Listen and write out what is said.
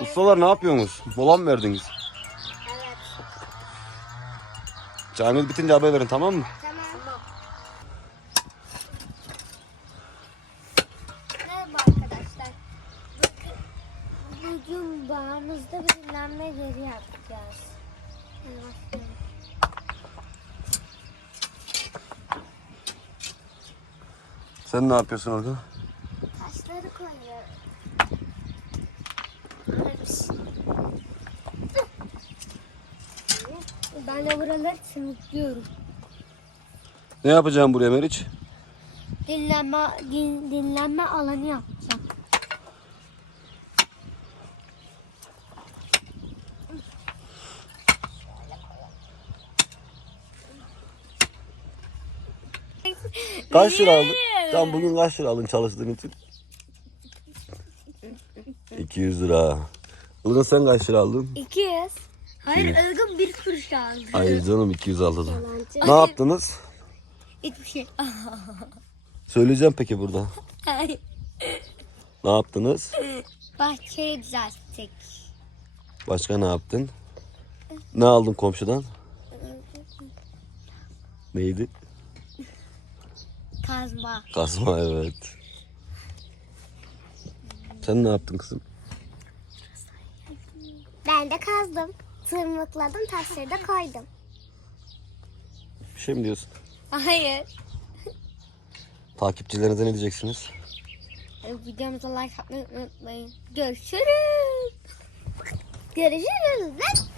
Ustalar ne yapıyorsunuz? Mola mı verdiniz? Evet. Caminiz bitince haber verin tamam mı? Tamam. Merhaba arkadaşlar. Bugün, bugün bağımızda bir dinlenme yeri yapacağız. Sen ne yapıyorsun orada? Taşları Ben de buraları sümüklüyorum. Ne yapacağım buraya Meriç? Dinlenme, din, dinlenme alanı yapacağım. Kaç lira aldın? Tam bugün kaç lira aldın çalıştığın için? 200 lira. Ilgın sen kaç lira aldın? 200. Hayır ılgın bir kuruş aldı. Hayır canım 200 aldı da. Ne yaptınız? Hiçbir şey. Söyleyeceğim peki burada. Hayır. Ne yaptınız? Bahçeyi düzelttik. Başka ne yaptın? Ne aldın komşudan? Neydi? Kazma. Kazma evet. Sen ne yaptın kızım? Ben de kazdım. Tırmıkladım, taşları da koydum. Bir şey mi diyorsun? Hayır. Takipçilerinize ne diyeceksiniz? Videomuza like atmayı unutmayın. Görüşürüz. Görüşürüz.